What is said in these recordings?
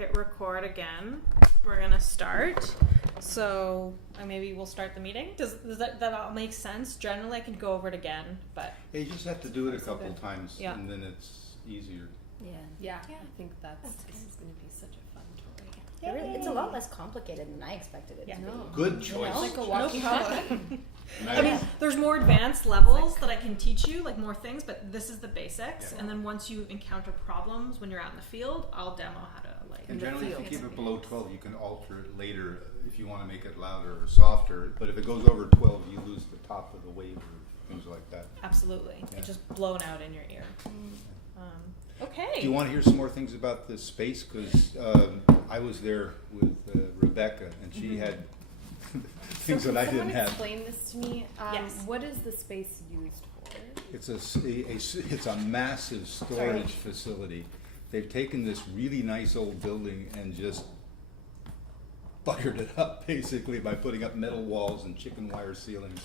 Hit record again. We're gonna start. So maybe we'll start the meeting. Does that all make sense? Generally, I can go over it again, but Yeah, you just have to do it a couple times, Yeah. and then it's easier. Yeah. I think this is going to be such a fun toy. Yeah, it's a lot less complicated than I expected it to be. Good choice. Like a walkie problem. I mean, there's more advanced levels that I can teach you, like more things, but this is the basics. Yeah. And then once you encounter problems when you're out in the field, I'll demo how to And the generally, if field. you keep it below 12, you can alter it later if you want to make it louder or softer. But if it goes over 12, you lose the top of the wave or things like that. Absolutely. Yeah. It's just blown out in your ear. Okay. Do you want to hear some more things about this space? Because I was there with Rebecca, and she had things that I didn't have. Explain this to me. Yes. What is the space used for? It's a massive storage facility. They've taken this really nice old building and just buggered it up basically by putting up metal walls and chicken wire ceilings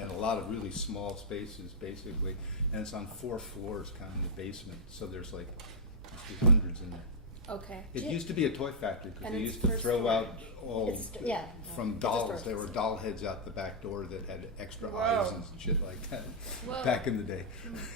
and a lot of really small spaces basically. And it's on 4 floors counting the basement. So there's like hundreds in there. Okay. It used to be a toy factory because And they it's used to first throw floor. out all from It's a dolls. storage There were doll heads out the back door that had extra Whoa. eyes and shit like that Whoa. back in the day.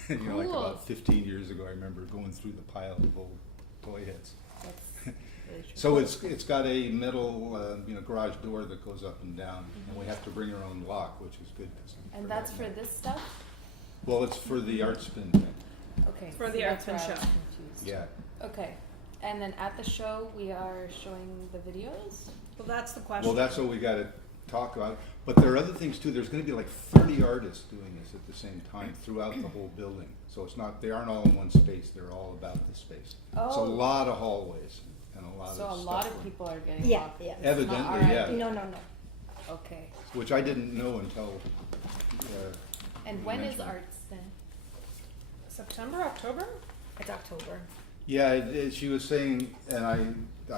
You know, like Cool. about 15 years ago, I remember going through the pile of old toy heads. That's really true. So it's got a metal garage door that goes up and down, and we have to bring our own lock, which is good. And that's for this stuff? Well, it's for the ArtSpin thing. Okay. For the that's ArtSpin where I was show. confused. Yeah. Okay. And then at the show, we are showing the videos? Well, that's the question. Well, that's what we got to talk about. But there are other things too. There's going to be like 30 artists doing this at the same time throughout the whole building. So it's not, they aren't all in one space. They're all about the space. It's a Oh. lot of hallways and a lot So of a stuff. lot of people are getting Yeah, locked. yeah. It's Evidently, not our yeah. idea. No. Okay. Which I didn't know until. And you when is mentioned it. ArtSpin? September, October? It's October. Yeah, she was saying, and I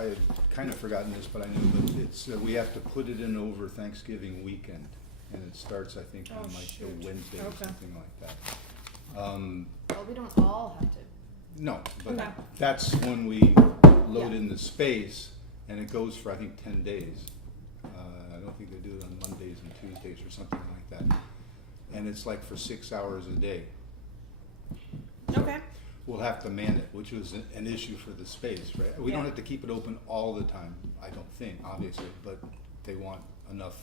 had kind of forgotten this, but I knew that it's we have to put it in over Thanksgiving weekend, and it starts I think on Oh, like shoot. a Wednesday or Okay. something like that. Well, we don't all have to. No, but Okay. that's when we load Yeah. in the space, and it goes for I think 10 days. I don't think they do it on Mondays and Tuesdays or something like that, and it's like for 6 hours a day. Okay. We'll have to man it, which was an issue for the space, right? We don't Yeah. have to keep it open all the time, I don't think, obviously, but they want enough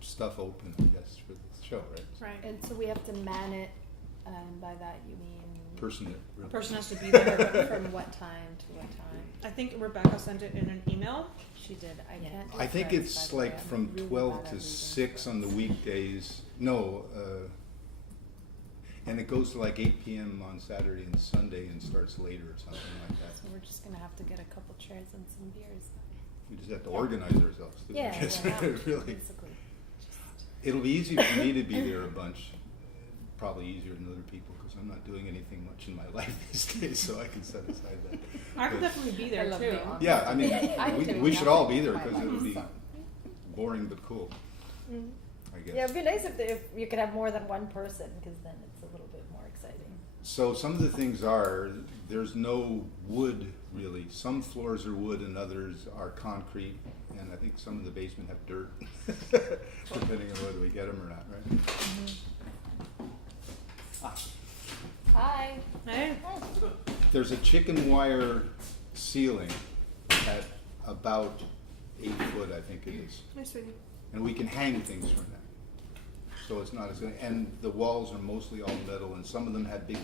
stuff open, I guess, for the show, right? Right. And so we have to man it, and by that you mean Person that A really. person has to be there. from what time to what time? I think Rebecca sent it in an email. She did. I Yeah. can't. do I think Fridays, it's by the way. like I'm from really 12 bad at to reading 6 on the Fridays. weekdays. No, and it goes to like 8 p.m. on Saturday and Sunday and starts later or something like that. So we're just gonna have to get a couple chairs and some beers. We just have to organize ourselves. Too, I Yeah, guess, Yeah, really. basically. It'll be easy for me to be there a bunch, probably easier than other people because I'm not doing anything much in my life these days, so I can set aside that. I could But- definitely be I there love too. being on. Yeah, I mean, I we, do we should all be nothing there with because my it would be life. boring but cool, I guess. Yeah, it'd be nice if you could have more than one person, because then it's a little bit more exciting. So some of the things are, there's no wood really. Some floors are wood and others are concrete, and I think some of the basement have dirt, depending on whether we get them or not, right? Hi. Hey. There's a chicken wire ceiling at about 8 foot, I think it is. Nice sweetie. And we can hang things from that. So it's not as, and the walls are mostly all metal, and some of them have big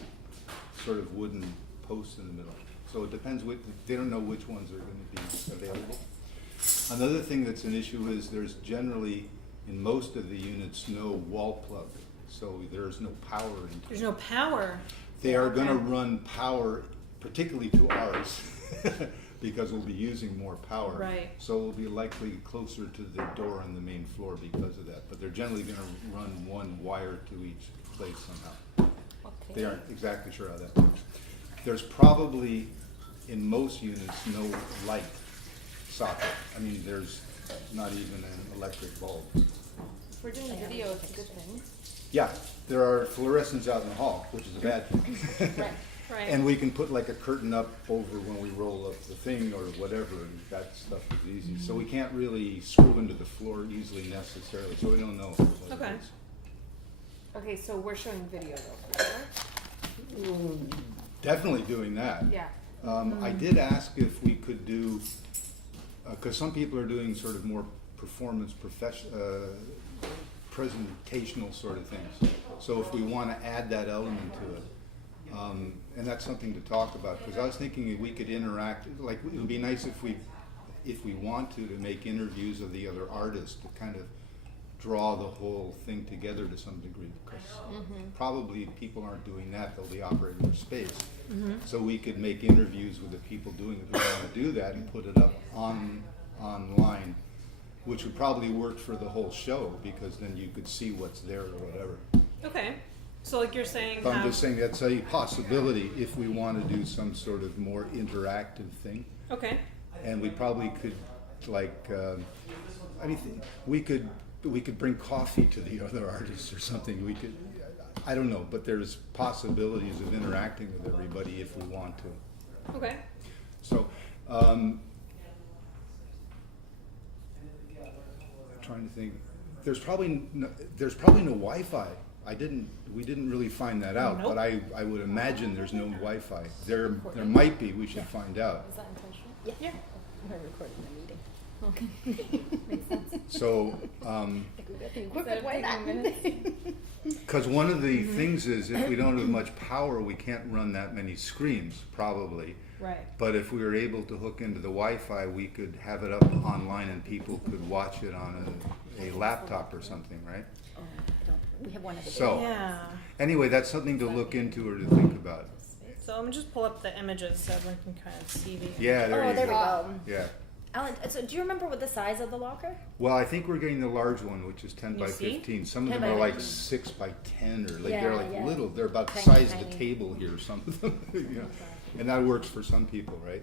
sort of wooden posts in the middle. So it depends they don't know which ones are going to be available. Another thing that's an issue is there's generally, in most of the units, no wall plug. So there's no power into There's it. no power. They are going to Okay. run power, particularly to ours, because we'll be using more power. Right. So we'll be likely closer to the door on the main floor because of that. But they're generally going to run one wire to each place somehow. Okay. They aren't exactly sure how that works. There's probably, in most units, no light socket. I mean, there's not even an electric bulb. If we're doing Yeah. video, it's a good thing. Yeah, there are fluorescents out in the hall, which is a bad thing. Right. Right. And we can put like a curtain up over when we roll up the thing or whatever, and that stuff is easy. So we can't really screw into the floor easily necessarily, so we don't know what Okay. it is. Okay, so we're showing video though, correct? Definitely doing that. Yeah. I did ask if we could do, because some people are doing sort of more performance, presentational sort of things. So if we want to add that element to it, and that's something to talk about. Because I was thinking if we could interact, like it would be nice if we want to make interviews of the other artists to kind of draw the whole thing together to some degree. Because probably people aren't doing that; they'll be operating their space. So we could make interviews with the people doing it who want to do that and put it up online, which would probably work for the whole show because then you could see what's there or whatever. Okay. So like you're saying, But I'm just saying that's a possibility if we want to do some sort of more interactive thing. okay. And we probably could, like, we could bring coffee to the other artists or something. We could, I don't know, but there's possibilities of interacting with everybody if we want to. Okay. So, I'm trying to think. There's probably no Wi-Fi. We didn't really find that out, Nope. but I would imagine there's no Wi-Fi. There might be. We should find out. Is that intentional? Yeah. We're recording the meeting. Okay. Makes sense. So, Like we got the Instead equipment, of why not? taking minutes. because one of the things is if we don't have much power, we can't run that many screens, probably. Right. But if we were able to hook into the Wi-Fi, we could have it up online and people could watch it on a laptop or something, right? Oh, we have one of the So- Yeah. Anyway, that's something to look into or to think about. So let me just pull up the images so everyone can kind of see the. Yeah, there Oh, you there we go. go. Yeah. Alan, so do you remember what the size of the locker? Well, I think we're getting the large one, which is 10 You by see? 15. Some of 10 them are by like 15. 6 by 10, or like Yeah, they're like yeah. little. They're about the Tiny, size of the tiny. table here, some of them. You know? And that works for some people, right?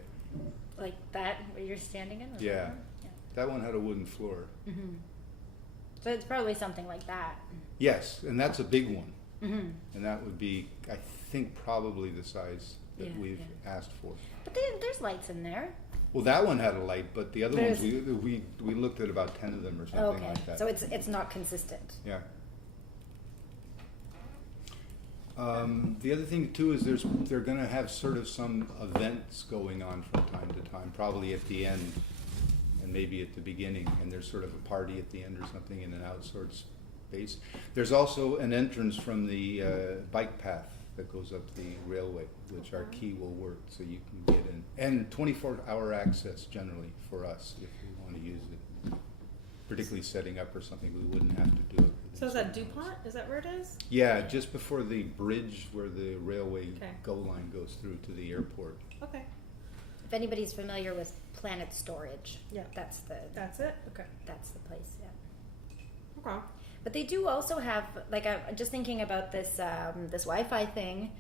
Like that, where you're standing in? Or Yeah. whatever? That one had a wooden floor. Mm-hmm. So it's probably something like that. Yes, and that's a big one. Mm-hmm. And that would be, I think, probably the size that Yeah, we've yeah. asked for. But there's lights in there. Well, that one had a light, but the other ones, There's- we looked at about 10 of them or something Okay, like that. so it's not consistent. Yeah. The other thing too is they're going to have sort of some events going on from time to time, probably at the end and maybe at the beginning, and there's sort of a party at the end or something in an outsourced space. There's also an entrance from the bike path that goes up the railway, which our key will work, so you can get in. And 24-hour access generally for us if we want to use it. Particularly setting up or something, we wouldn't have to do it. So is that DuPont? Is that where it is? Yeah, just before the bridge where the railway Okay. GO line goes through to the airport. Okay. If anybody's familiar with Planet Storage, Yeah. that's the Okay. place. Yeah. Okay. But they do also have, like, I'm just thinking about this this Wi-Fi thing.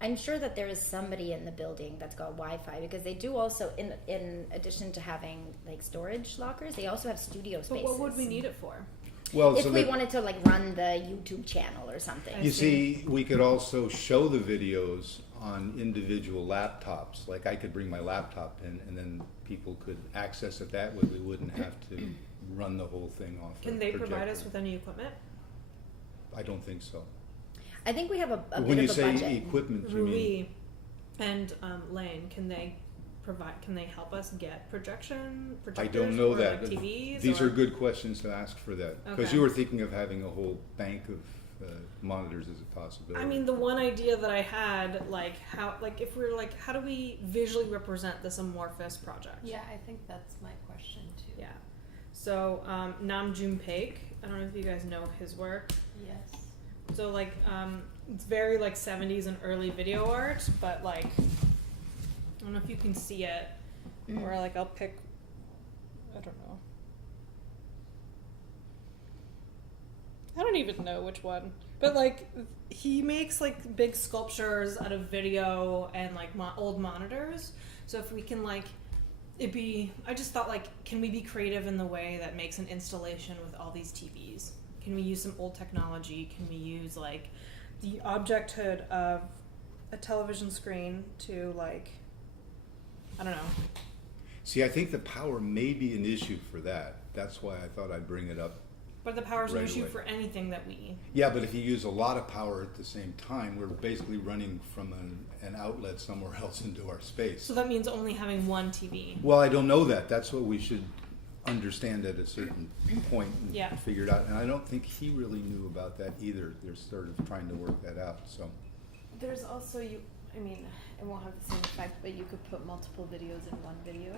I'm sure that there is somebody in the building that's got Wi-Fi because they do also, in addition to having like storage lockers, they also have studio But spaces. what would we need it for? Well, If so we that- wanted to like run the YouTube channel or something. you see, we could also show the videos on individual laptops. Like I could bring my laptop in, and then people could access it that way. We wouldn't have to run the whole thing off. Can a they provide us projector. with any equipment? I don't think so. I think we have a When bit you of a say budget. equipment, you mean? Rui and Lane, can they help us get I projectors don't know or that. like TVs? These or? are good questions to ask for that. Because Okay. you were thinking of having a whole bank of monitors as a possibility. I mean, the one idea that I had, like, if we're like, how do we visually represent this amorphous project? Yeah, I think that's my question too. Yeah. So, Nam June Paik, I don't know if you guys know his work. Yes. So, like, it's very, like, 70s and early video art, but, like, I don't know if you can see it. Or, like, I'll pick, I don't know. I don't even know which one. But, like, he makes, like, big sculptures out of video and, like, old monitors. So if we can, like, I just thought, like, can we be creative in the way that makes an installation with all these TVs? Can we use some old technology? Can we use, like, the object hood of a television screen to like, I don't know. See, I think the power may be an issue for that. That's why I thought I'd bring it up. But the power's Right an issue away. for anything that we. Yeah, but if you use a lot of power at the same time, we're basically running from an outlet somewhere else into our space. So that means only having one TV. Well, I don't know that. That's what we should understand at a certain point and Yeah. figure it out. And I don't think he really knew about that either. They're sort of trying to work that out. So There's also it won't have the same effect, but you could put multiple videos in one video.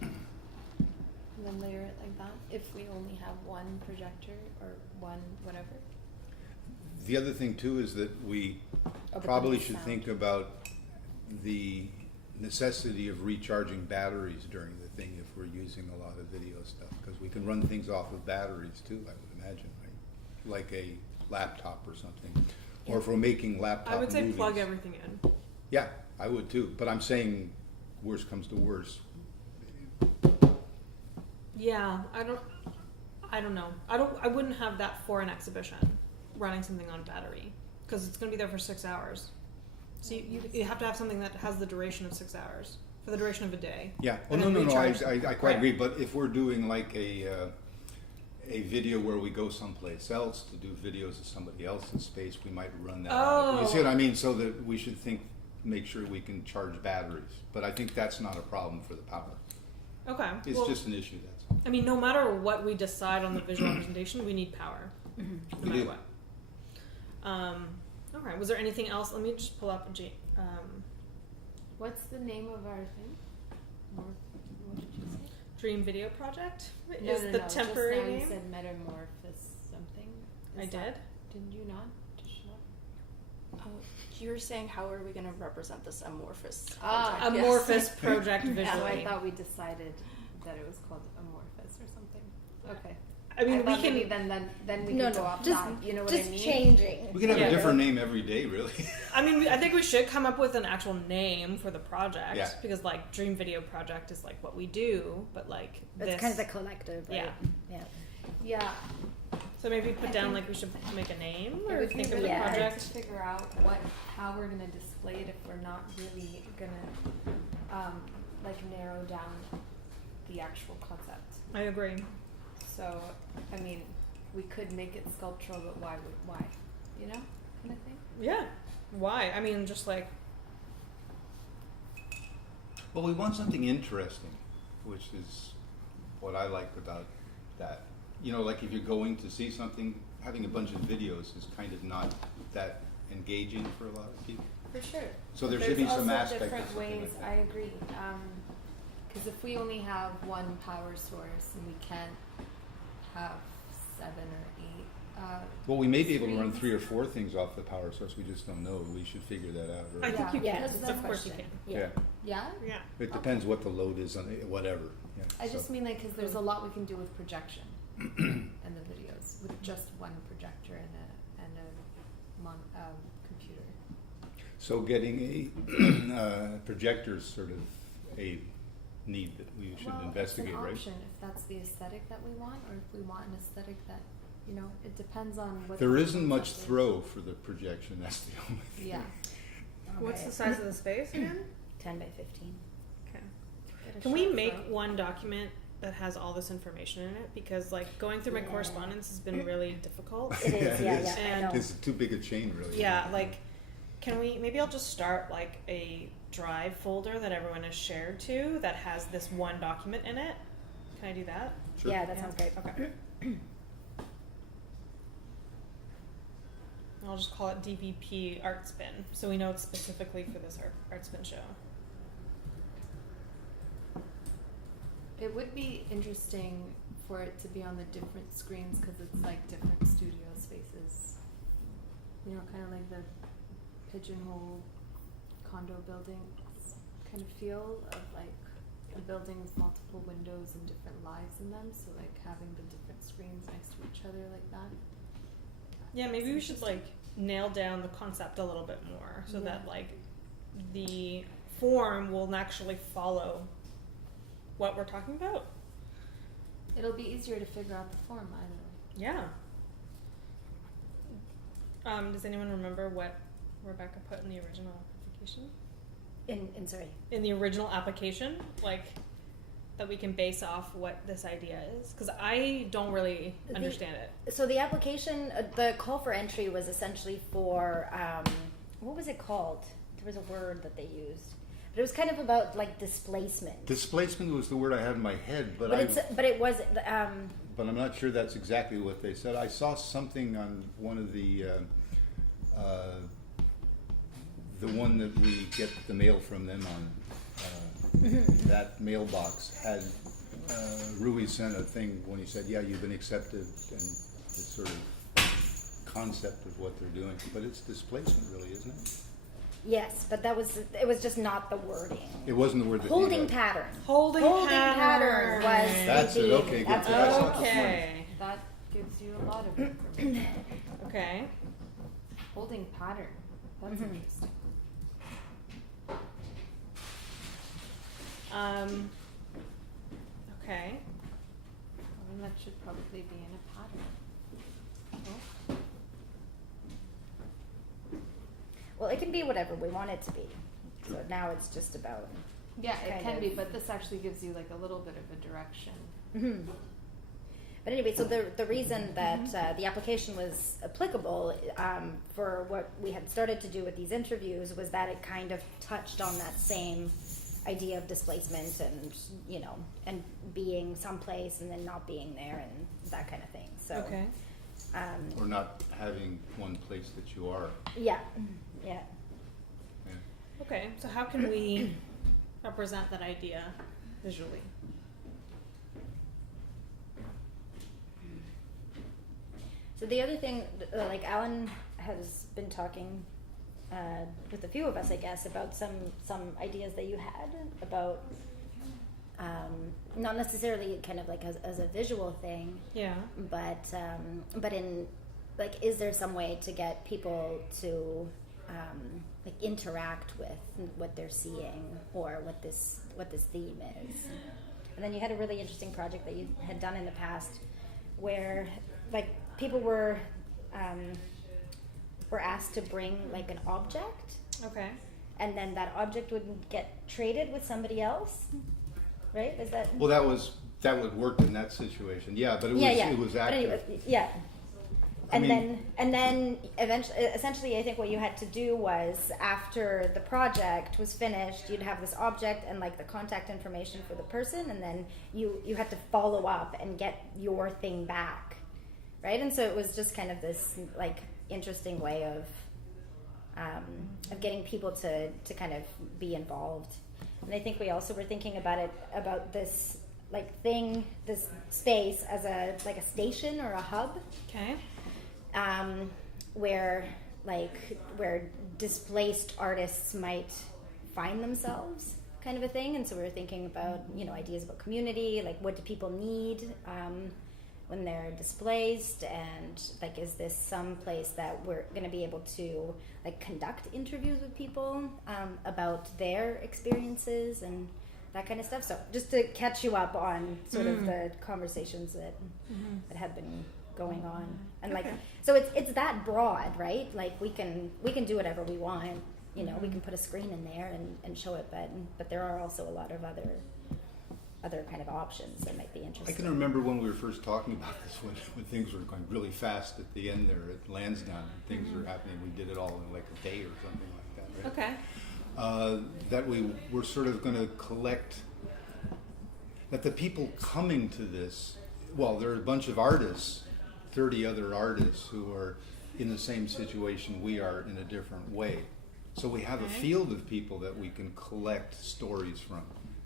And then layer it like that, if we only have one projector or one whatever. the other thing too is that we but probably then should sound. think about the necessity of recharging batteries during the thing if we're using a lot of video stuff, because we can run things off of batteries too, I would imagine, right? Like a laptop or something. Or if we're making laptop I would say movies. plug everything in. Yeah, I would too, but I'm saying worst comes to worst. Yeah, I don't know. I wouldn't have that for an exhibition, running something on battery, because it's going to be there for 6 hours. So you have to have something that has the duration of 6 hours, for the duration of a day. Yeah, well, And no, then no, I recharge. quite Right. agree, but if we're doing like a video where we go someplace else to do videos of somebody else's space, we might run that out. You see what I mean? So that we should make sure we can charge batteries, but I think that's not a problem for the power. Okay. It's well, just an issue, that's all. I mean, no matter what we decide on the visual representation, we need power, no We matter do. what. Okay. Was there anything else? Let me just pull up. What's the name of our thing? What did you say? Dream Video Project No, is no, the no. temporary Just now name. you said metamorphosis something. I Is did. that- Didn't you not? You were saying how are we going to represent this amorphous Ah, project? Yes. Amorphous project So I visually. thought we decided that it was called amorphous or something. Okay. I mean, we thought maybe can. then we No, could no, go off just, that. You know what just I mean? changing. We can have Yeah. a different name every day, really. I mean, I think we should come up with an actual name for the project, Yeah. because like Dream Video Project is like what we do, but like It's this. kind of the collective, right? Yeah. Yeah. Yeah. So maybe put I down think- like we should make a name It or would be think of really the Yeah. hard project. to figure out how we're gonna display it if we're not really gonna like narrow down the actual concept. I agree. So I mean, we could make it sculptural, but why? You know, kind of thing. Yeah. Why? I mean, just like Well, we want something interesting, which is what I like about that. You know, like if you're going to see something, having a bunch of videos is kind of not that engaging for a lot of people. For sure. So there There's should be some also aspect of different something ways. like that. I agree. Because if we only have one power source and we can't have 7 or 8. Well, we may be able to run screens. 3 or 4 things off the power source. We just don't know. We should figure that out. I Right? think you Yeah, can. that's the Of course you question. can. Yeah. Yeah. Yeah. It depends what the load is on it, whatever. Yeah. I so. just mean like because there's a lot we can do with projection and the videos with just one projector and a computer. So getting a projector is sort of a need that we should investigate, it's an right? option if that's the aesthetic that we want, or if we want an aesthetic that it depends on what. There the isn't much concept is. throw for the projection. That's the only thing. Yeah. What's the size of the space again? 10 by 15. Okay. Get a Can we shot make throw. one document that has all this information in it? Because like going through my Yeah. correspondence has been really difficult. It is, yeah, it is. yeah, I And know. It's too big a chain, really. Yeah, like, can we, maybe I'll just start like a Drive folder that everyone is shared to that has this one document in it. Can I do that? Sure. Yeah, that sounds great. Okay. I'll just call it DVP ArtSpin, so we know it's specifically for this ArtSpin show. It would be interesting for it to be on the different screens because it's like different studio spaces. Kind of like the Pigeonhole condo buildings kind of feel of like a building with multiple windows and different lives in them. So like having the different screens next to each other like that. Yeah, maybe we should like nail down the concept a little bit more so that like the form will actually follow what we're talking about. It'll be easier to figure out the form, I don't know. Yeah. Does anyone remember what Rebecca put in the original application? Sorry. In the original application, like that we can base off what this idea is? Because I don't really understand it. So the application, the call for entry was essentially for, what was it called? There was a word that they used. But it was kind of about like displacement. Displacement was the word I had in my head, but it was, but I'm not sure that's exactly what they said. I saw something on one of the one that we get the mail from them on. That mailbox had Rui sent a thing when he said, "Yeah, you've been accepted," and the sort of concept of what they're doing. But it's displacement, really, isn't it? yes, but it was just not the wording. It wasn't the word that Holding you had. pattern. Holding pattern was That's the it. theme. Okay, good. That's That's what- not this morning. Okay. That gives you a lot of information. Okay. Holding pattern. That's Mhm. interesting. Okay. I mean, that should probably be in a pattern. No? Well, it can be whatever we want it to be. So now it's just about. Yeah, it Kind can of. be, but this actually gives you like a little bit of a direction. Mhm. But anyway, so the reason that the application was applicable for what we had started to do with these interviews was that it kind of touched on that same idea of displacement and, you know, and being someplace and then not being there and that kind of thing. So, Okay. Or not having one place that you are. yeah, yeah. Yeah. Okay. So how can we represent that idea visually? So the other thing, like Alan has been talking with a few of us, I guess, about some ideas that you had about not necessarily kind of like as a visual thing, Yeah. but in like, is there some way to get people to like interact with what they're seeing or what this theme is? And then you had a really interesting project that you had done in the past where like people were asked to bring like an object, Okay. and then that object would get traded with somebody else, right? Is that? Well, that would work in that situation. Yeah, but it was it was But active. anyway, yeah. I And then eventually, essentially, I think what you had to do was after the project was finished, you'd have this object and like the contact information for the person, and then you had to follow up and get your thing back, right? And so it was just kind of this like interesting way of getting people to kind of be involved. And I think we also were thinking about this like thing, this space as a station or a hub. Okay. Where displaced artists might find themselves, kind of a thing. And so we were thinking about, you know, ideas about community, like what do people need when they're displaced, and like, is this some place that we're going to be able to like conduct interviews with people about their experiences and that kind of stuff. So just to catch you up on sort of the conversations that have been going on, and like, Okay. so it's that broad, right? Like we can do whatever we want, you know. We can put a screen in there and show it, but there are also a lot of other kind of options that might be I interesting. can remember when we were first talking about this, when things were going really fast at the end there at Lansdowne, and things were happening. We did it all in like a day or something like that, right? Okay. That we were sort of going to collect, that the people coming to this, well, there are a bunch of artists, 30 other artists who are in the same situation we are in a different way. So we have a field of people that we can collect stories from,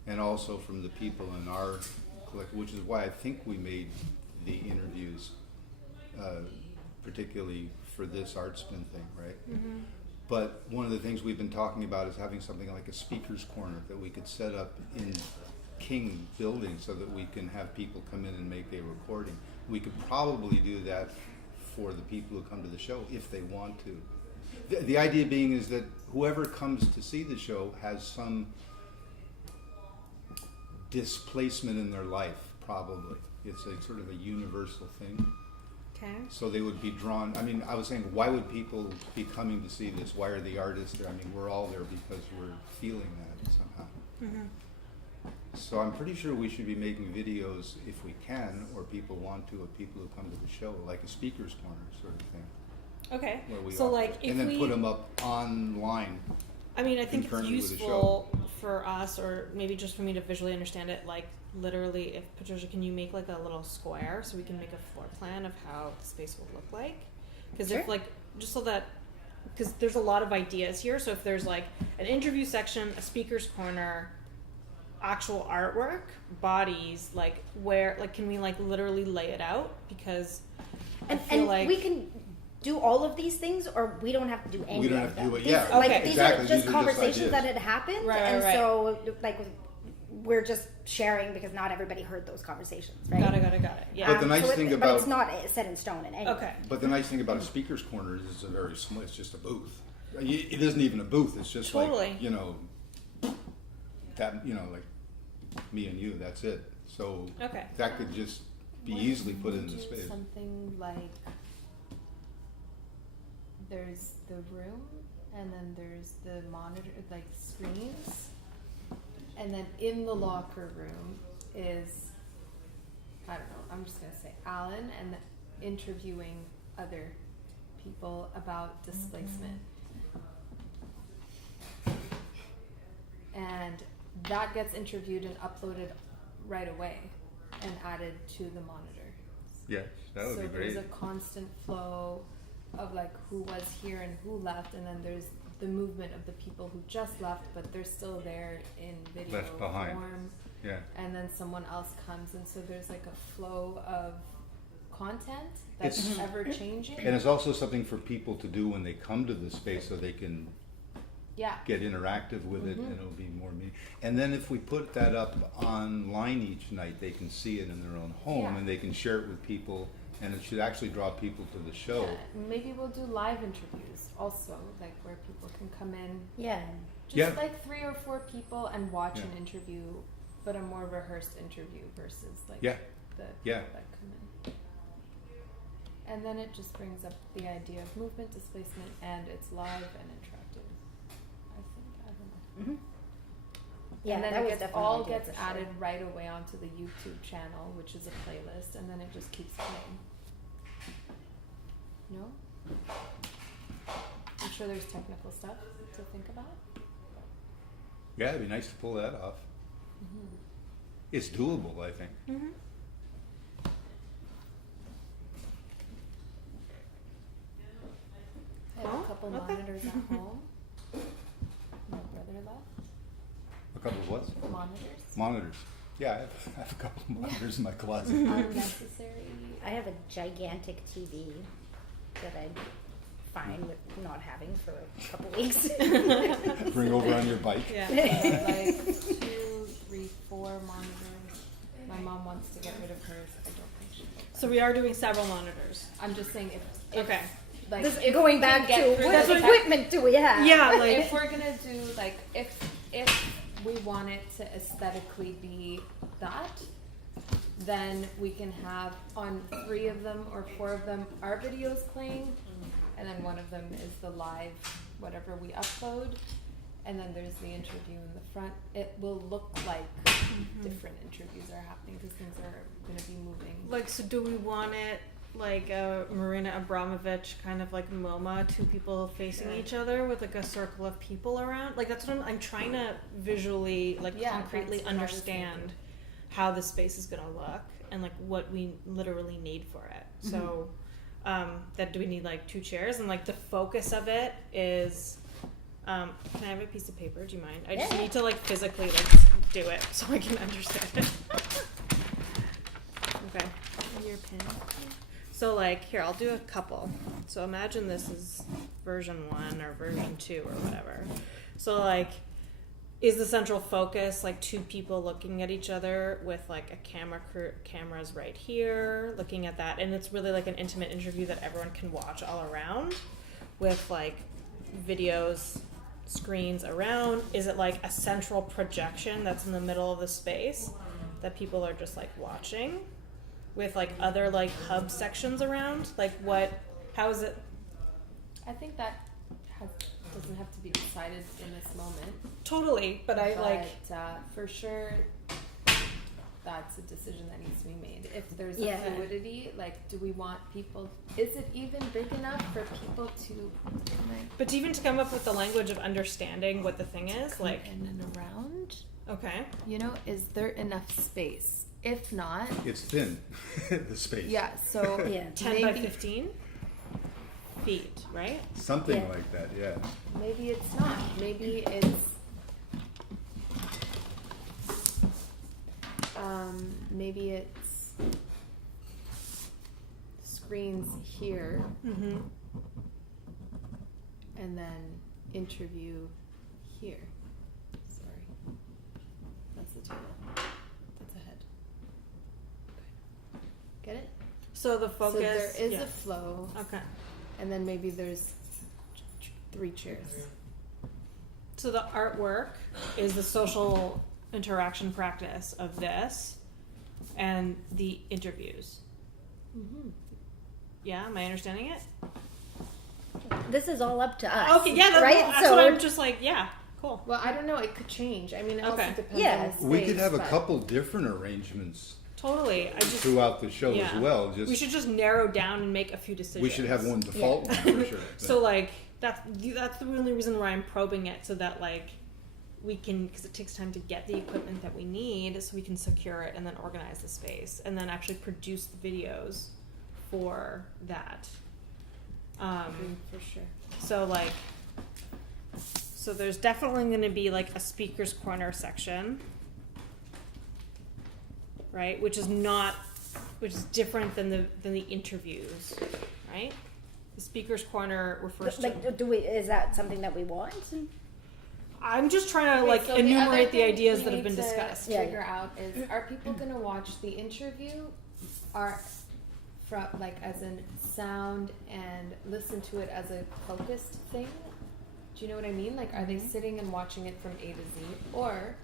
and also from the people in our collective, which is why I think we made the interviews, particularly for this Artspin thing, right? But one of the things we've been talking about is having something like a speaker's corner that we could set up in King building so that we can have people come in and make a recording. We could probably do that for the people who come to the show if they want to. The idea being is that whoever comes to see the show has some displacement in their life, probably. It's a sort of a universal thing. Okay. So they would be drawn, I mean, I was saying, why would people be coming to see this? Why are the artists there? I mean, we're all there because we're feeling that somehow. Mm-hmm. So I'm pretty sure we should be making videos if we can, or people want to, of people who come to the show, like a speaker's corner sort of thing. Okay. Where we So offer like it. if and then we put them up online. I mean, I think it's concurrently with the useful for us, or maybe just for me to visually understand it, like literally, if Patricia, can you make like a little square so we can make a floor plan of how the space will look like? Because Sure. if like, just so that, because there's a lot of ideas here, so if there's like an interview section, a speaker's corner, actual artwork, bodies, like where, like can we like literally lay it out? Because I feel And like we can do all of these things, or we don't have to do any We don't of have to them. do it, These- yeah, like, okay, these exactly. are These just are just conversations ideas. that had happened, Right, and right. so like we're just sharing because not everybody heard those conversations, right? got it. Yeah. But the nice thing but about- it's not set in stone in any way. Okay. But the nice thing about a speaker's corner is it's a very small, it's just a booth. It isn't even a booth, it's just Totally. like, you know, that, you know, like me and you, that's it. So Okay. that could just be What easily if put we into do space. Something like there's the room, and then there's the monitor, like screens, and then in the locker room is, I don't know, I'm just gonna say Alan and interviewing other people about displacement. And that gets interviewed and uploaded right away and added to the monitor. Yes, that would So be great. there's a constant flow of like who was here and who left, and then there's the movement of the people who just left, but they're still there in video Left behind. form. Yeah. And then someone else comes, and so there's like a flow of content that's It's- ever changing. And it's also something for people to do when they come to the space so they can Yeah. get interactive with it, Mhm. and it'll be more me. And then if we put that up online each night, they can see it in their own home, Yeah. and they can share it with people, and it should actually draw people to the show. Yeah, maybe we'll do live interviews also, like where people can come in, Yeah. just Yeah. like 3 or 4 people, and watch Yeah. an interview, but a more rehearsed interview versus like Yeah. the Yeah. people that come in. And then it just brings up the idea of movement, displacement, and it's live and interactive. I don't know. Mm-hmm. Yeah, and then that it was gets definitely all an idea gets for sure. added right away onto the YouTube channel, which is a playlist, and then it just keeps playing. No? I'm sure there's technical stuff to think about. Yeah, it'd be nice to pull that off. Mm-hmm. It's doable, I think. Mm-hmm. I have Oh, a couple okay. monitors at home. My brother left. A couple of what? Monitors. Monitors. Yeah, I have a couple of monitors in my closet. Unnecessary. I have a gigantic TV that I'm fine with not having for a couple weeks. Bring over on your bike. Yeah. Like 2, 3, 4 monitors. My mom wants to get rid of hers. I don't think she will. So we are doing several monitors. I'm just saying if Okay. like This, if going we back can to get through what the equipment do we have? Yeah, like if we're gonna do like if we want it to aesthetically be that, then we can have on 3 of them or 4 of them our videos playing, and then one of them is the live whatever we upload, and then there's the interview in the front. It will look like different interviews are happening because things are gonna be moving. like so do we want it like a Marina Abramovich kind of like MoMA, 2 people facing Yeah. each other with like a circle of people around? Like that's what I'm trying to visually like Yeah, concretely that's what I was understand thinking. how the space is gonna look and like what we literally need for it. So that do we need like 2 chairs, and like the focus of it is can I have a piece of paper? Do you mind? I just Yeah. need to like physically like do it so I can understand it. Okay. And your pen. So like here, I'll do a couple. So imagine this is version 1 or version 2 or whatever. So like is the central focus like 2 people looking at each other with like a cameras right here looking at that, and it's really like an intimate interview that everyone can watch all around with like videos, screens around? Is it like a central projection that's in the middle of the space that people are just like watching? with like other like hub sections around? Like how is it? I think that doesn't have to be decided in this moment. Totally, but for sure, that's a decision that needs to be made. If there's Yeah. a fluidity, like, do we want people? Is it even big enough for people to? But even to come up with the language of understanding what the thing is, Come like, in and around. okay, You know, is there enough space? If not, It's thin, the space. yeah. So Yeah. 10 by 15 feet, right? Something Yeah. like that, yeah. maybe it's not. Maybe it's. Maybe it's screens here Mm-hmm. and then interview here. Sorry. That's the table. That's a head. Okay. Get it? So the focus. So there is yeah. a flow, Okay. and then maybe there's 3 chairs. So the artwork is the social interaction practice of this, and the interviews. Mm-hmm. Yeah, am I understanding it? This is all up to us. Okay, yeah, right. that's what I'm just like. Yeah, cool. Well, I don't know. It could change. I mean, it Okay. also depends Yeah. on the space. We could have a but- couple different arrangements Totally. I just throughout the show yeah. as well. We should just narrow down and make a few decisions. We should have one default one for sure. So like that's the only reason why I'm probing it, so that like we can, because it takes time to get the equipment that we need, so we can secure it and then organize the space and then actually produce the videos for that. for sure. So like, so there's definitely going to be like a speaker's corner section, right? Which is different than the interviews, right? The speaker's corner refers to. Like, is that something that we want? I'm just trying to Okay, like so the enumerate other the thing ideas we that have need been to discussed. Yeah. Figure out is, are people going to watch the interview, or from like as in sound and listen to it as a focused thing? Do you know what I mean? Like, are they sitting and watching it from A to Z, or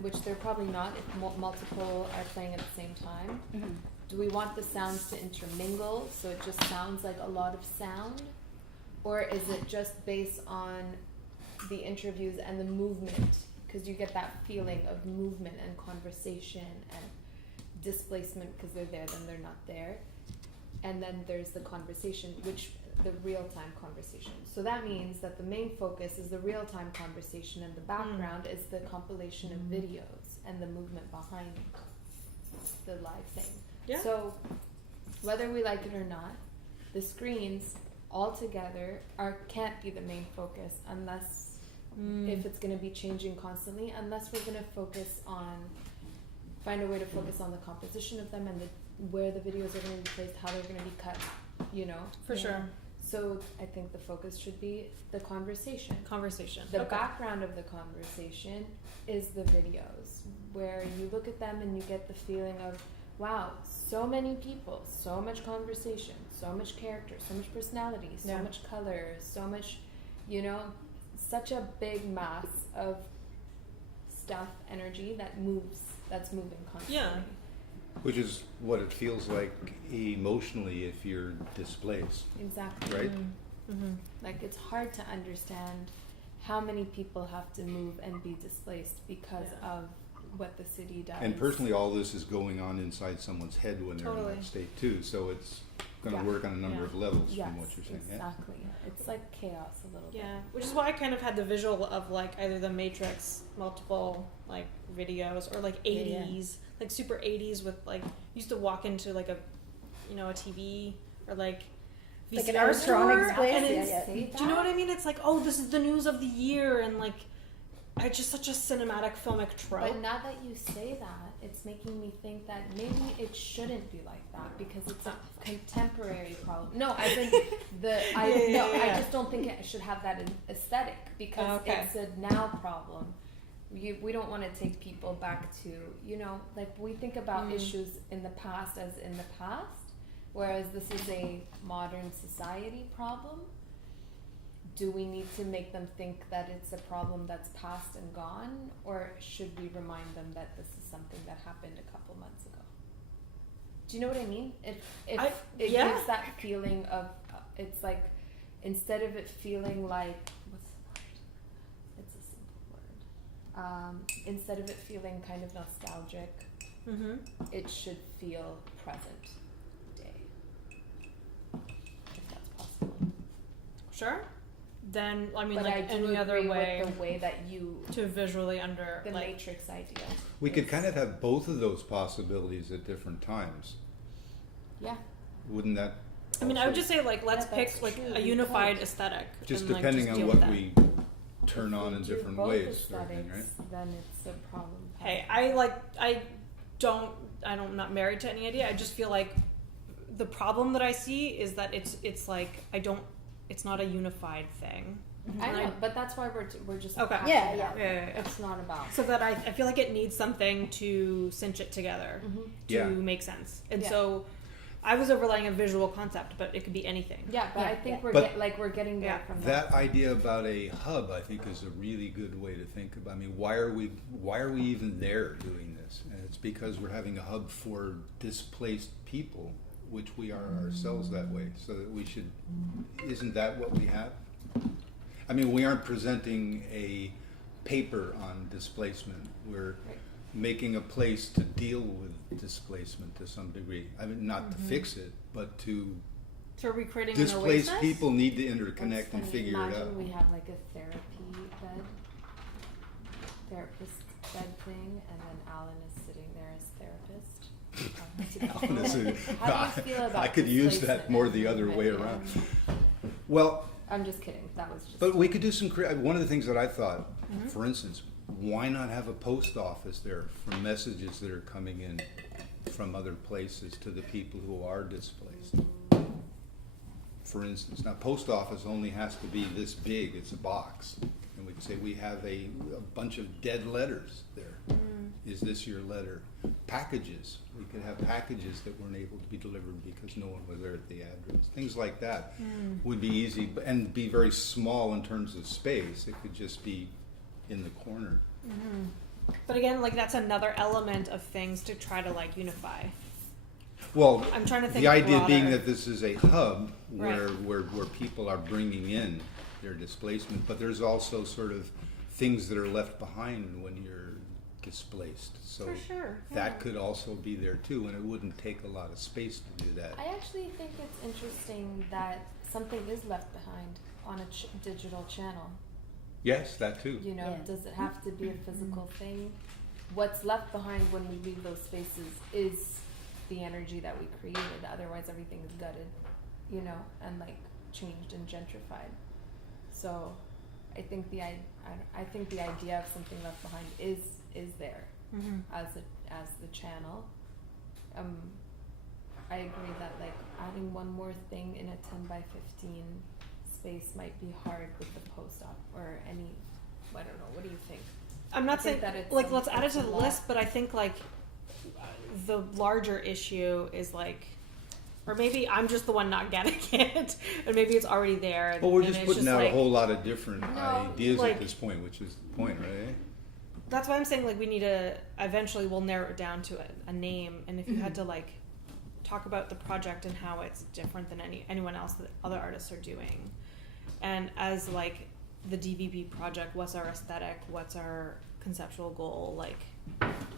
which they're probably not if multiple are playing at the same time? Mm-hmm. Do we want the sounds to intermingle so it just sounds like a lot of sound, or is it just based on the interviews and the movement, because you get that feeling of movement and conversation and displacement because they're there, then they're not there, and then there's the conversation, which the real-time conversation. So that means that the main focus is the real-time conversation, and the background is the compilation of videos and the movement behind the live thing. Yeah. So whether we like it or not, the screens altogether can't be the main focus unless if it's going to be changing constantly, unless we're going to find a way to focus on the composition of them and where the videos are going to be placed, how they're going to be cut, you know. For sure. So I think the focus should be the conversation. Conversation. The Okay. background of the conversation is the videos, where you look at them and you get the feeling of, wow, so many people, so much conversation, so much character, so much personality, so Yeah. much color, so much, you know, such a big mass of stuff, energy that's moving constantly. Yeah. Which is what it feels like emotionally if you're displaced, Exactly. right? Mm-hmm. Like, it's hard to understand how many people have to move and be displaced because of what the city does. And personally, all this is going on inside someone's head when they're in Totally. that state too. So it's going to Yeah. work on a number Yeah. of levels Yes, from what you're saying. Yeah. exactly. It's like chaos a little bit. Yeah, which is why I kind of had the visual of like either the Matrix, multiple like videos, or like 80s, like super 80s with like, used to walk into like a TV or like Like an VCR electronics store, place? and Yeah, it's, yeah. Say do you know that? what I mean? It's like, oh, this is the news of the year, and like, it's just such a cinematic filmic trope. But now that you say that, it's making me think that maybe it shouldn't be like that because it's a contemporary problem. No, I think I just don't think it should have that aesthetic because Okay. it's a now problem. We don't want to take people back to, like we think about issues in the past as in the past, whereas this is a modern society problem. Do we need to make them think that it's a problem that's past and gone, or should we remind them that this is something that happened a couple months ago? Do you know what I mean? If I- it yeah. gives that feeling of, it's like, instead of it feeling like, what's the word? It's a simple word. Instead of it feeling kind of nostalgic, Mm-hmm. it should feel present day. If that's possible. Sure. Then I mean, But like I do any other agree way with the way that you, to visually under the like matrix idea. We could is- kind of have both of those possibilities at different times. Yeah. Wouldn't that? I mean, I would also- just say like let's Yeah, pick that's like true. a Good unified point. aesthetic. Just and, like, depending just on deal with what that. we turn on in If we do different both ways, sort of thing, aesthetics, right? then it's a problem. Hey, I'm not married to any idea. I just feel like the problem that I see is that it's like it's not a unified thing. I And know, but that's why we're just Okay. hashing Yeah, it yeah. out. Yeah. It's not about. So that I feel like it needs something to cinch it together Mhm. to Yeah. make sense. And Yeah. so I was overlaying a visual concept, but it could be anything. Yeah, but Yeah, I think yeah. we're But- we're getting there Yeah. from that. That idea about a hub, I think, is a really good way to think about. I mean, why are we even there doing this? And it's because we're having a hub for displaced people, which we are ourselves that way. So that we should. Isn't that what we have? I mean, we aren't presenting a paper on displacement. We're Right. making a place to deal with displacement to some degree. I mean, not to fix it, but to So are we creating an displaced oasis? people need to It's interconnect and funny, figure it imagine out. we have like a therapist bed thing, and then Alan is sitting there as therapist. Honestly, How do you feel about I could use that displacement more the other way and- around. Well, I'm just kidding. That was just. but we could do some one of the things that I thought, Mm-hmm. for instance, why not have a post office there for messages that are coming in from other places to the people who are displaced? For instance, now post office only has to be this big, it's a box. And we could say we have a bunch of dead letters there. Is this your letter? Packages, we could have packages that weren't able to be delivered because no one was there at the address. Things like that would be easy and be very small in terms of space. It could just be in the corner. But again, like that's another element of things to try to like unify. Well, I'm trying to think the idea being broader. that this is a hub Right. where people are bringing in their displacement, but there's also sort of things that are left behind when you're displaced. So For sure. that could also be there too, and it wouldn't take a lot of space to do that. I actually think it's interesting that something is left behind on a digital channel. Yes, that too. You know, Yeah. does it have to be a physical thing? What's left behind when we leave those spaces is the energy that we created. Otherwise, everything is gutted, you know, and like changed and gentrified. So, I think the idea of something left behind is there Mm-hmm. as the channel. I agree that like adding one more thing in a 10x15 space might be hard with the post op or any. I don't know. What do you think? I'm not I saying think that it's like let's add it it's to a the lot. list, but I think like the larger issue is like, or maybe I'm just the one not getting it, and maybe it's already there. Well, we're and just it's putting out like, a whole lot of different No, ideas like- at this point, which is the point, right? That's why I'm saying like we need to eventually we'll narrow it down to a name, and if you had to like talk about the project and how it's different than anyone else that other artists are doing, and as like the DVB project, what's our aesthetic? What's our conceptual goal? Like,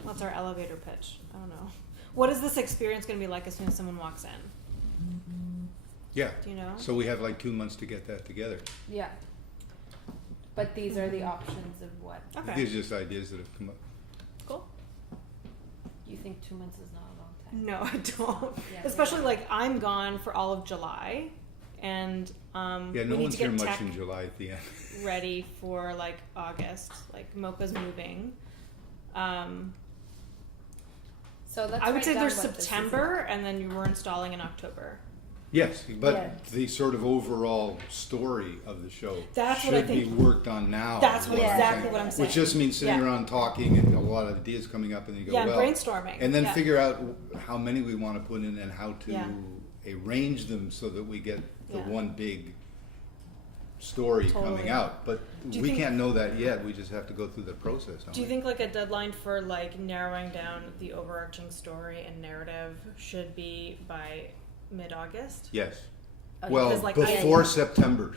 what's our elevator pitch? I don't know. What is this experience going to be like as soon as someone walks in? Yeah. Do you know? So we have like 2 months to get that together. Yeah. But these are the options of what Okay. These are just ideas that have come up. Cool. you think 2 months is not a long time. No, I don't. Yeah, Especially yeah. like I'm gone for all of July, and Yeah, we no need one's to here get much tech in July at the end. ready for like August. Like Mocha's moving. So let's I would write say down there's what this is September, and then you were installing in October. Yes, but Yeah. the sort of overall story of the show That's should what I be think- worked on now. That's is what I'm exactly saying. what I'm saying. Which just means sitting Yeah. around talking and a lot of ideas coming up, and then you go, Yeah, well, brainstorming. and then Yeah. figure out how many we want to put in and how to Yeah. arrange them so that we get the Yeah. one big story Totally. coming out, but Do you we think- can't know that yet. We just have to go through the process. Don't Do you we? think like a deadline for like narrowing down the overarching story and narrative should be by mid-August? Yes. Okay. Well, Because, like, before I- September.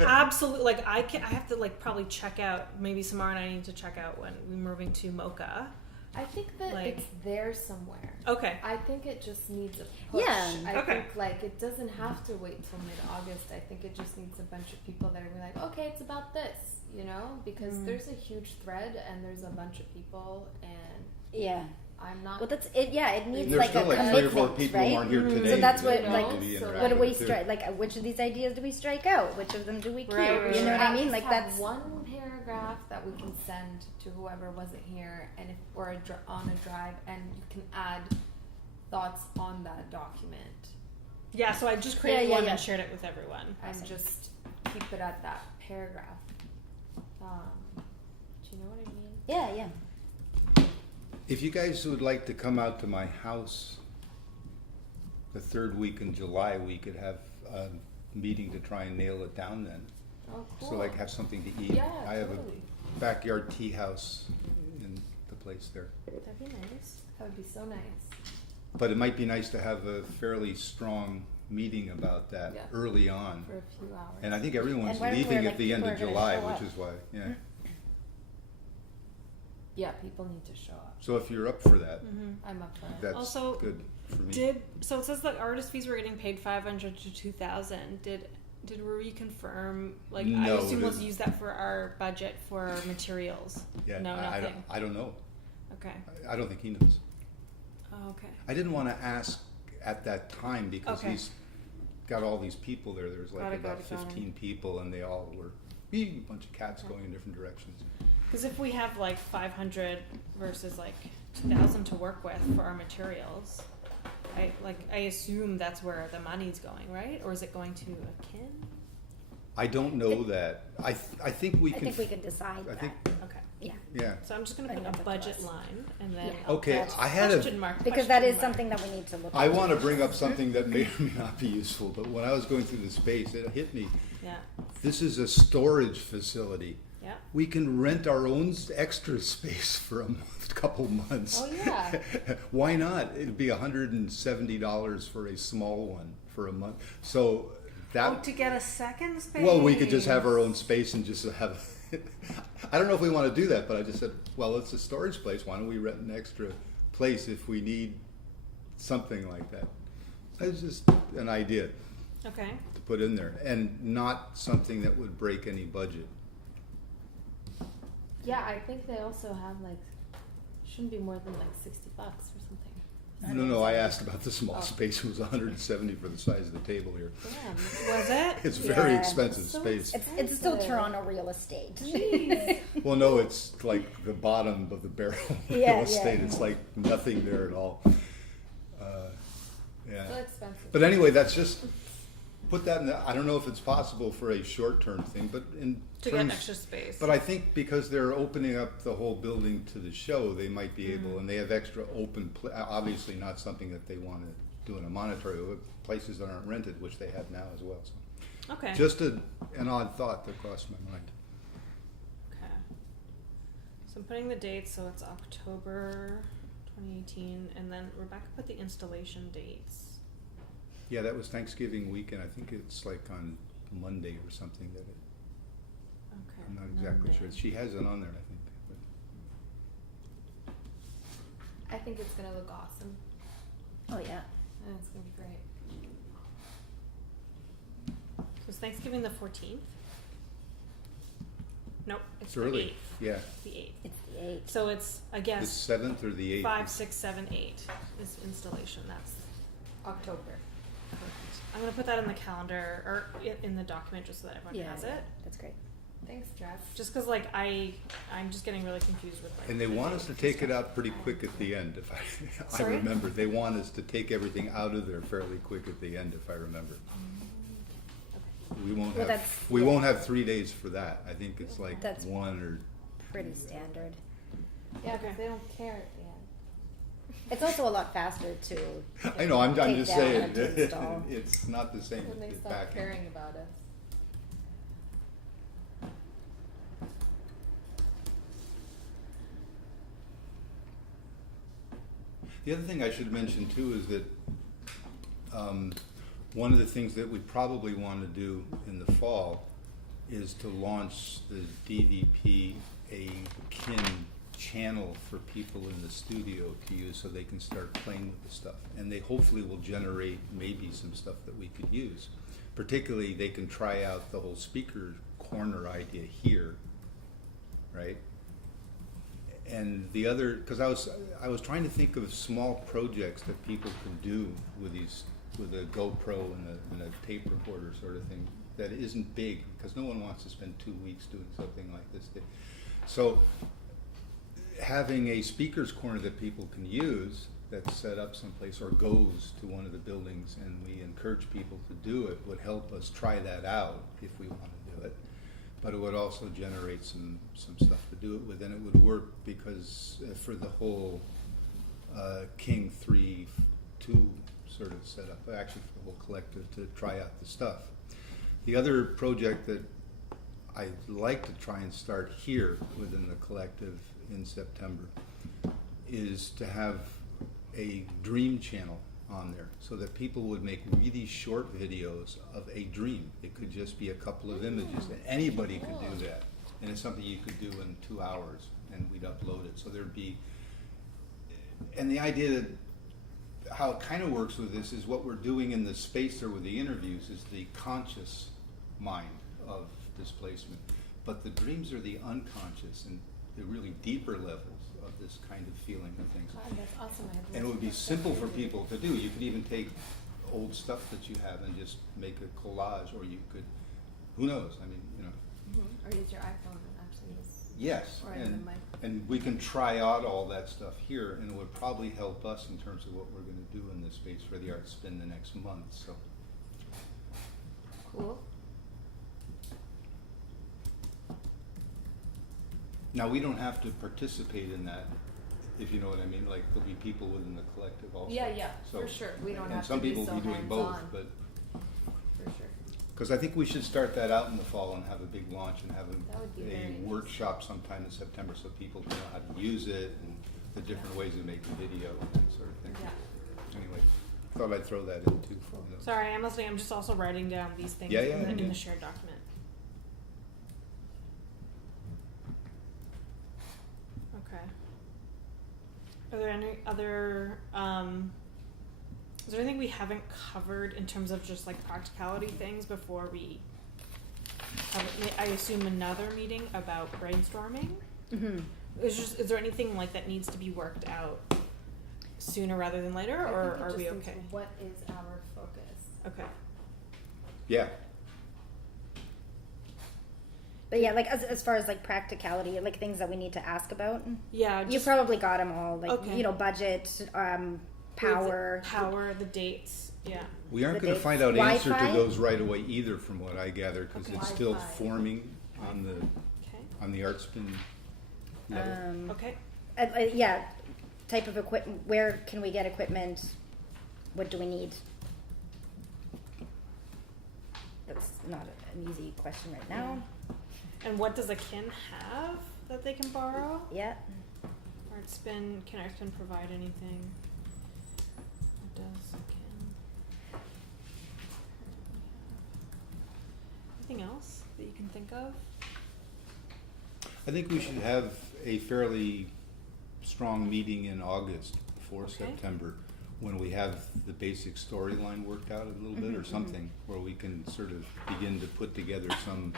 Absolutely. Like I have to like probably check out. Maybe Samara and I need to check out when we're moving to Mocha. I think that Like- it's there somewhere. Okay. I think it just needs a push. Yeah. I Okay. think like it doesn't have to wait till mid-August. I think it just needs a bunch of people that are like, okay, it's about this, you know, because there's a huge thread and there's a bunch of people, and Yeah. I'm not. Well, that's it. Yeah, it needs There's like still a like commitment, 3 or 4 people right? who aren't here Mhm. today. So that's that what, need like, to be so interacted What do we with, too. strike? Like, which of these ideas do we strike out? Which of them do we keep? Right, right, You know what I right. mean? Like have that's one paragraph that we can send to whoever wasn't here, and if or on a drive, and you can add thoughts on that document, Yeah. So I just created Yeah, one yeah. and shared it with everyone. and just keep it at that paragraph. Do you know what I mean? yeah, yeah. If you guys would like to come out to my house the 3rd week in July, we could have a meeting to try and nail it down then. Oh, cool. So like have something to eat. Yeah, I have totally. a backyard tea house in the place there. That'd be nice. That would be so nice. But it might be nice to have a fairly strong meeting about that Yeah. early on. For a few hours. And I think everyone's And where leaving like at the end people of are gonna July, show which up. is why, yeah. Yeah, people need to show up. So if you're up for that, I'm up for it. that's Also, good for me. So it says that artist fees were getting paid $500 to $2,000. Did we reconfirm? Like I No, assume we'll it- use that for our budget for materials. Yeah, No, I nothing. don't know. Okay. I don't think he knows. Oh, okay. I didn't want to ask at that time because Okay. he's got all these people there. There's like Got it, about got it. 15 people, and they all were a bunch of cats going in different directions. Because if we have like 500 versus like 2,000 to work with for our materials, I assume that's where the money's going, right? Or is it going to a kin? I don't know that. I think we I can. think we can decide I that. think Okay. Yeah. yeah. So I'm just going I to think put a that's up to budget us. line and then Yeah. I'll Okay, put I had a- question mark, Because that is question something mark. that we need to look I at. want to bring up something that may or may not be useful, but when I was going through the space, it hit me. Yeah. This is a storage facility. Yeah. We can rent our own extra space for a couple months. Oh, yeah. Why not? It'd be $170 for a small one for a month. So that. Oh, to get a second space? Well, we could just have our own space and just have. I don't know if we want to do that, but I just said, well, it's a storage place. Why don't we rent an extra place if we need something like that? That's just an idea Okay. to put in there, and not something that would break any budget. Yeah, I think they also have like shouldn't be more than like $60 or something. No, I asked about the small Oh. space. It was 170 for the size of the table here. Damn. Was it? It's very Yeah. expensive So space. It's still Expensive. Toronto real estate. Jeez. Well, no, it's like the bottom of the barrel real Yeah, estate. yeah. It's like nothing there at all. Yeah. So expensive. But anyway, that's just put that in. I don't know if it's possible for a short-term thing, but in To get an extra space. But I think because they're opening up the whole building to the show, they might be able, and they have extra open. Obviously, not something that they want to do in a monetary, but places that aren't rented, which they have now as well. So Okay. just an odd thought that crossed my mind. Okay. So I'm putting the dates, so it's October 2018, and then Rebecca put the installation dates. Yeah, that was Thanksgiving weekend. I think it's like on Monday or something. That Okay. I'm not exactly sure. She has it on there, I think. But I think it's gonna look awesome. Oh yeah. And it's gonna be great. So is Thanksgiving the 14th? Nope, it's it's early. the 8th. Yeah, The 8th. It's the 8th. So it's, I the guess, 7th or the 8th. 5, 6, 7, 8 is installation. That's October. correct. I'm gonna put that in the calendar or in the document just so that everyone Yeah, has yeah. it. That's great. Thanks, Jeff. Just because like I'm just getting really confused with like. And they the want us to dates take and it stuff. out pretty quick at the end, if I Sorry? remember. They want us to take everything out of there fairly quick at the end, if I remember. We won't Well, have, that's- we yeah. won't have 3 days for that. I think it's like That's- 1 or. Pretty standard. Yeah, Okay. because they don't care at the end. It's also a lot faster to. I know, I'm take just down saying, and to install. it's not the same When they as stop back. caring about us. The other thing I should mention too is that one of the things that we probably want to do in the fall is to launch the DVP a kin channel for people in the studio to use so they can start playing with the stuff. And they hopefully will generate maybe some stuff that we could use. Particularly, they can try out the whole speaker corner idea here, right? And the other, because I was trying to think of small projects that people can do with these, with a GoPro and a tape recorder sort of thing that isn't big, because no one wants to spend 2 weeks doing something like this. So having a speaker's corner that people can use that's set up someplace or goes to one of the buildings, and we encourage people to do it, would help us try that out if we want to do it. But it would also generate some stuff to do it with, and it would work because for the whole King 3-2 sort of setup, actually for the whole collective to try out the stuff. The other project that I'd like to try and start here within the collective in September is to have a dream channel on there so that people would make really short videos of a dream. It could just be a couple of images, and anybody could do that. And it's something you could do in 2 hours, and we'd upload it. So there'd be, and the idea that how it kind of works with this is what we're doing in the spacer with the interviews is the conscious mind of displacement. But the dreams are the unconscious and the really deeper levels of this kind of feeling of things. God, that's awesome. I haven't And it would be looked at simple that for movie. people to do. You could even take old stuff that you have and just make a collage, or you could, who knows, I mean, you know. Mhm. Or use your iPhone and actually use. Yes, Or even my. and we can try out all that stuff here, and it would probably help us in terms of what we're gonna do in this space for the Art Spin the next month, so. Cool. Now, we don't have to participate in that, if you know what I mean, like, there'll be people within the collective also. Yeah, So- for sure. We don't and have some to be people so will be doing both, hands-on. but, For sure. because I think we should start that out in the fall and have a big launch and have That would be very a nice. workshop sometime in September so people know how to use it and the different ways of making video and that sort of thing. Yeah. Anyway, thought I'd throw that in too. you know. Sorry, I'm listening. I'm just also writing down these things Yeah, yeah, in yeah. the shared document. Okay. Are there any other, is there anything we haven't covered in terms of just like practicality things before we have, I assume, another meeting about brainstorming? Mm-hmm. Is there anything like that needs to be worked out sooner rather than later, I or think it are just we needs okay? What is our focus? Okay. Yeah, But yeah, like as far as like practicality, like things that we need to ask about. Yeah, You just probably got them all, like Okay. you know, budget, power. the dates. Yeah. we aren't The gonna dates. find out answer to Wi-Fi? those right away either, from what I gather, because Okay. it's still Wi-Fi. forming on the Okay. Artspin level. Okay. Yeah, type of equipment. Where can we get equipment? What do we need? That's not an easy question right now. And what does a kin have that they can borrow? Yeah. Artspin, can Artspin provide anything? What does a kin? Anything else that you can think of? I think we should have a fairly strong meeting in August for Okay. September, when we have the basic storyline worked out a little bit or something, where we can sort of begin to put together some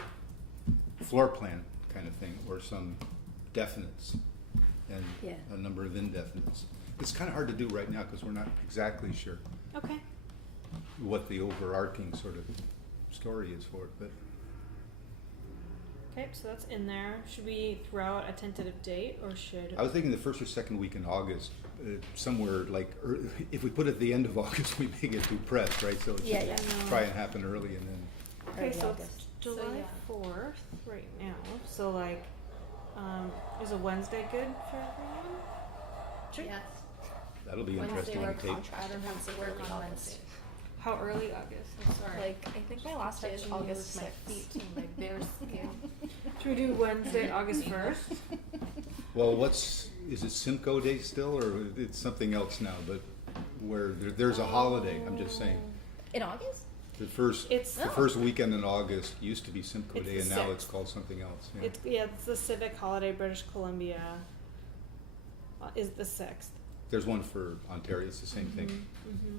floor plan kind of thing, or some definites and Yeah. a number of indefinites. It's kind of hard to do right now because we're not exactly sure Okay. what the overarching sort of story is for it, but Okay, so that's in there. Should we throw out a tentative date, or should? I was thinking the first or second week in August, somewhere like, if we put it at the end of August, we may get too pressed, right? So it Yeah, should yeah. try and happen early and then. Okay, Early so August. it's So, July yeah. 4th right now. So like, is a Wednesday good for everyone? Sure. Yes. That'll be Wednesday interesting on work tape. contract. I don't have to work on Wednesday. How early August? I'm sorry. Like, I think my last day is Touching you August with my 6th. feet and my bare skin. Should we do Wednesday, August 1st? Well, what's is it Simcoe Day still, or it's something else now, but where there's a holiday, I'm just saying. In August? The first It's- first weekend in August used to be Simcoe It's Day, the and now 6th. it's called something else. Yeah. It's the civic holiday. British Columbia is the 6th. There's one for Ontario, it's the same thing. Mm-hmm.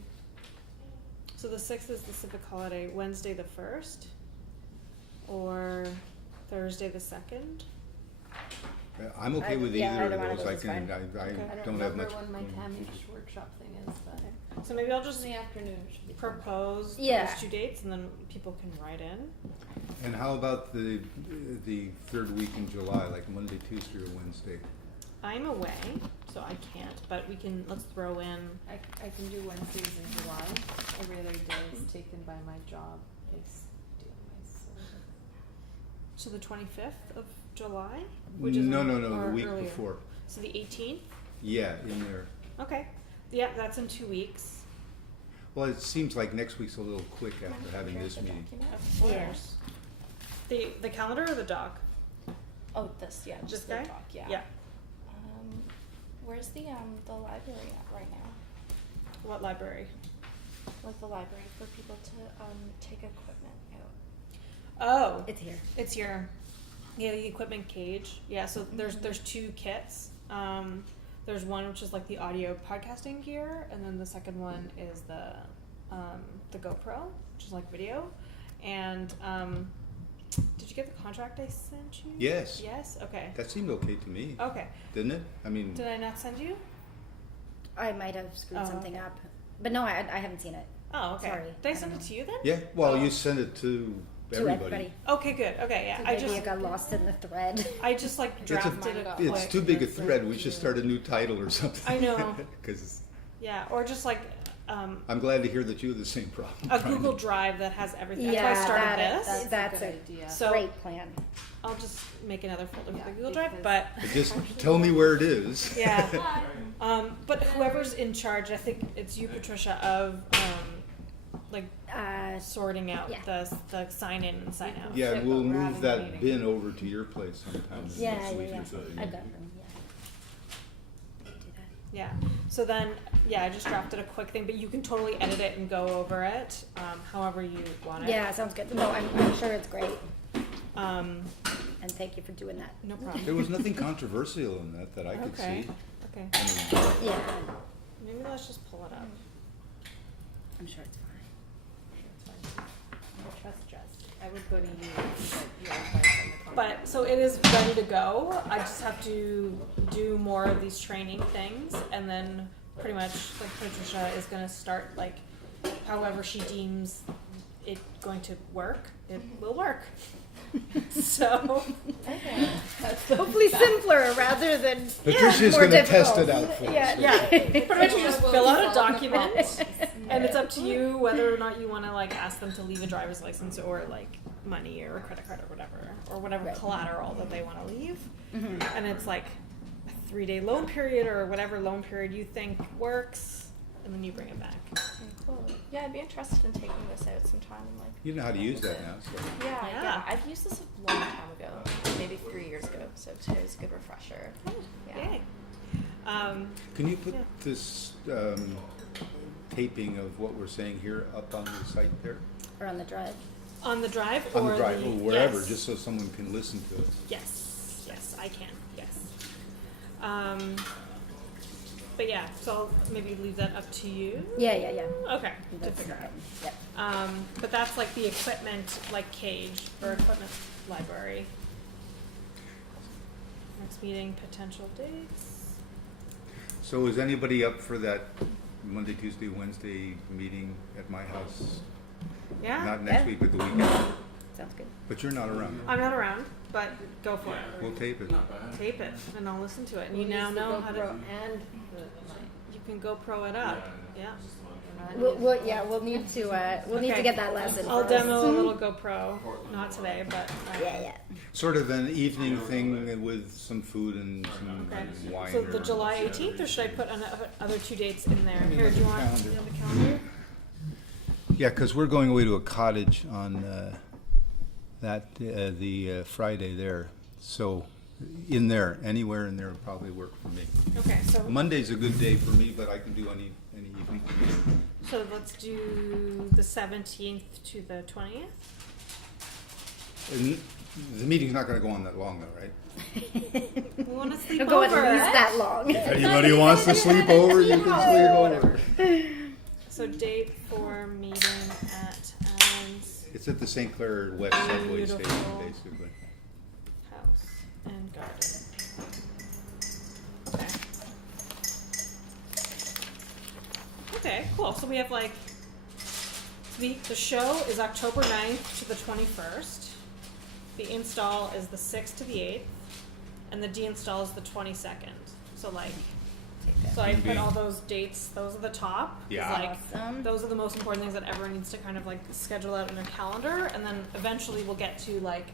So the 6th is the civic holiday. Wednesday the 1st, or Thursday the 2nd. I'm okay with yeah, either either of one of those. those is fine. I Okay. I don't have much. remember when my Tamish workshop thing is, but So maybe I'll just in the afternoon should be fine. propose Yeah. those 2 dates, and then people can write in. And how about the third week in July, like Monday, Tuesday, or Wednesday? I'm away, so I can't. But let's throw in. I can do Wednesdays in July. Every other day is taken by my job. Is doing my service. So the 25th of July? No, or the week earlier? before. So the 18th? Yeah, in there. Okay. Yeah, that's in 2 weeks. Well, it seems like next week's a little quick after having this meeting. Of course. The calendar or the doc? Oh, this, yeah, This just guy? the doc, yeah. Yeah. Where's the library at right now? What library? Like the library for people to take equipment out. Oh, It's here. it's your the equipment cage. Yeah, so there's 2 kits. There's one which is like the audio podcasting gear, and then the second one is the GoPro, which is like video. And did you get the contract I sent you? Yes. Yes. Okay. That seemed okay to me, Okay. didn't it? I mean, Did I not send you? I might have screwed Oh, something okay. up. But no, I haven't seen it. Oh, okay. Sorry, Did I I send don't it to you then? yeah. Well, Oh. you sent it to To everybody. everybody. Okay, good. Okay, yeah. So I maybe just it got lost in the thread. I just like It's drafted it. It's quick. too big a thread. We should start a new title or something. I know. Because Yeah, or just like I'm glad to hear that you have the same problem. a trying to- Google Drive that has everything. Yeah, That's why I started that- this. that's a a good idea. So Great plan. I'll just make another folder for Yeah, the Google Drive. because- But Just tell me where it is. yeah, but whoever's in charge, I think it's you, Patricia, of like sorting out Yeah. the sign in and sign out. Yeah, and we'll But we're move having a that meeting. bin over to your place sometime Yeah, next yeah, week yeah. or so. I've got room, yeah. Do that. Yeah. So then, yeah, I just drafted a quick thing, but you can totally edit it and go over it however you want it. Yeah, sounds good. No, I'm sure it's great. Um, And thank you for doing that. no problem. There was nothing controversial in that I could Okay. see. Okay. I mean, Yeah, Maybe let's just pull it up. I'm sure it's fine. I trust Jess. I would go to you, but your advice on the contract. But so it is ready to go. I just have to do more of these training things, and then pretty much like Patricia is going to start like however she deems it going to work. It will work. So Okay. Hopefully simpler rather than Patricia's more going to test difficult. it out for us. Yeah. yeah, pretty much you just Will fill out a solve the document, problems. and it's up to you whether or not you want to like ask them to leave a driver's license or like money or a credit card or whatever Right. collateral that they want to leave. Mhm. And it's like a 3-day loan period or whatever loan period you think works, and then you bring it back. Okay, cool. Yeah, I'd be interested in taking this out sometime and like. You know how to use that now, so. Yeah, Yeah. yeah. I've used this a long time ago, maybe 3 years ago. So today's a good refresher. Yeah. Yay. Can you put Yeah. this taping of what we're saying here up on the site there? Or on the drive. On the drive On or the drive, or wherever, yes. just so someone can listen to it. Yes, I can. Yes. But yeah, so I'll maybe leave that up to you. Yeah. Okay, to That's figure out. Yep. But that's like the equipment, like cage or equipment library. Next meeting, potential dates. So is anybody up for that Monday, Tuesday, Wednesday meeting at my house? Yeah, Not next Yeah. week, but the weekend. Sounds good. But you're not around. I'm not around, but go for it. We'll tape it. Tape it, and I'll listen to it. And We'll you now use the know how GoPro to. and You can GoPro it up. Yeah. We'll need to Okay. get that lesson. I'll first. demo a little GoPro. Not today, but. Yeah. Sort of an evening thing with some food and some Okay. wine. So the or- July 18th, or should I put other 2 dates in there? me Here, look do you at want the calendar. you have the calendar? Yeah, because we're going away to a cottage on the Friday there. So In there, anywhere in there would probably work for me. Okay, so Monday's a good day for me, but I can do any evening. so let's do the 17th to the 20th. And the meeting's not gonna go on that long though, right? We want to sleep It'll go over. at least that long. If anybody wants to sleep over, you can sleep over. So date for meeting at Alan's It's at the St. Clair West subway station, Beautiful. basically. house and garden. Okay. Okay, cool. So we have like the show is October 9th to the 21st. The install is the 6th to the 8th, and the deinstall is the 22nd. So like, so I put all those dates. Those are the top. 'Cause, Yeah. Like, Awesome. those are the most important things that everyone needs to kind of like schedule out in their calendar, and then eventually we'll get to like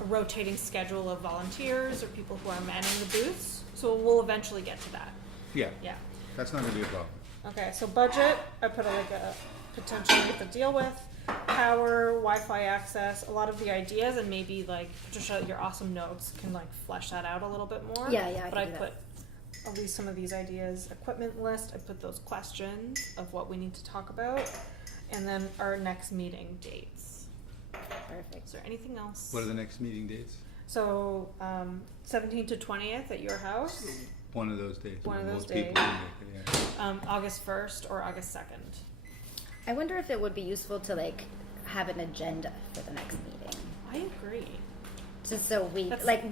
a rotating schedule of volunteers or people who are manning the booths. So we'll eventually get to that. Yeah, Yeah. that's not gonna be a problem. Okay, so budget, I put like a potential we have to deal with. Power, Wi-Fi access, a lot of the ideas, and maybe like Patricia, your awesome notes can like flesh that out a little bit more. Yeah, yeah, I But can I do that. put at least some of these ideas, equipment list. I put those questions of what we need to talk about, and then our next meeting dates. Perfect. Is there anything else? What are the next meeting dates? So 17th to 20th at your house, One of those days. One of those Most people days. can make it, yeah. August 1st or August 2nd. I wonder if it would be useful to like have an agenda for the next meeting. I agree. Just so we That's- like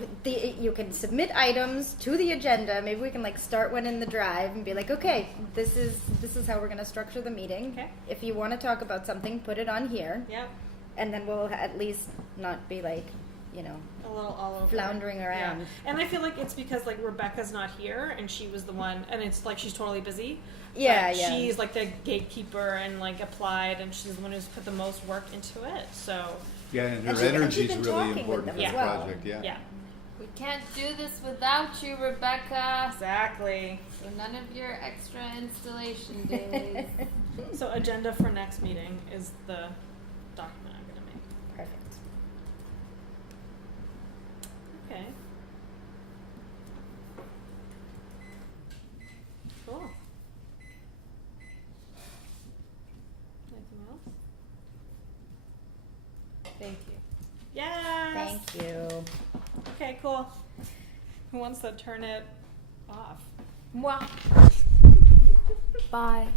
you can submit items to the agenda. Maybe we can like start one in the drive and be like, okay, this is how we're gonna structure the meeting. Okay. If you want to talk about something, put it on here, Yep. and then we'll at least not be like, you know, A little all over. floundering around. Yeah. And I feel like it's because like Rebecca's not here and she was the one, and it's like she's totally busy. Yeah, But yeah. She's like the gatekeeper and like applied, and she's the one who's put the most work into it. So Yeah, and her And she's energy's been really talking with important them for the as well. project, yeah. yeah, We can't do this without you, Rebecca. exactly. So none of your extra installation days. So agenda for next meeting is the document I'm gonna make. Perfect. Okay. Cool. Anything else? Thank you. Yes. Thank you. Okay, cool. Who wants to turn it off? Mwah. Bye.